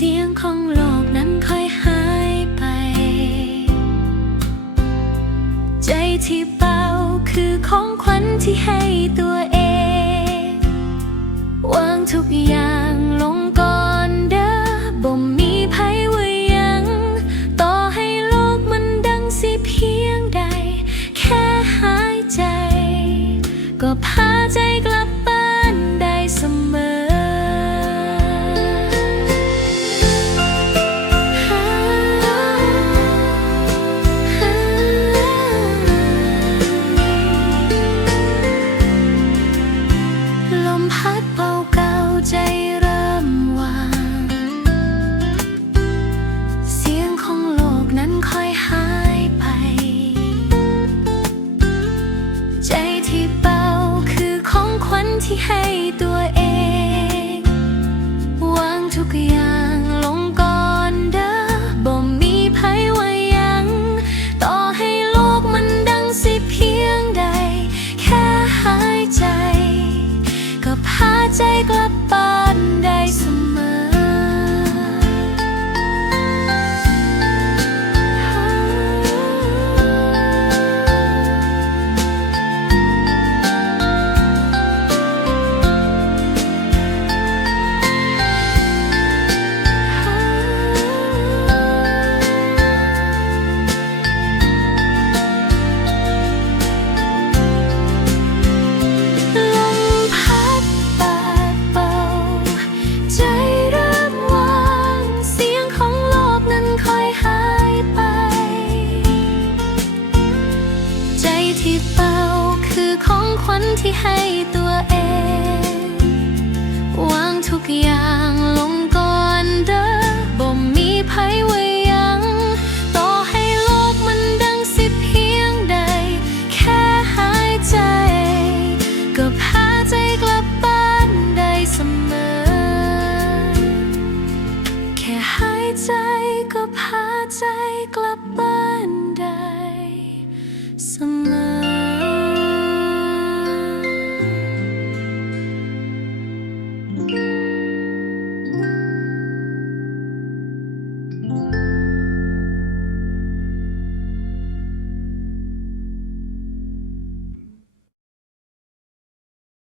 เสียงของโลกนั้นค่อยหายไป ใจที่เบาคือของขวัญที่ให้ตัวเอง วางทุกอย่างลงก่อนเด้อบ่มีภัยว่ายัง ต่อให้โลกมันดังสิเพียงใด แค่หายใจ ก็พาใจ ให้ ที่ให้ตัว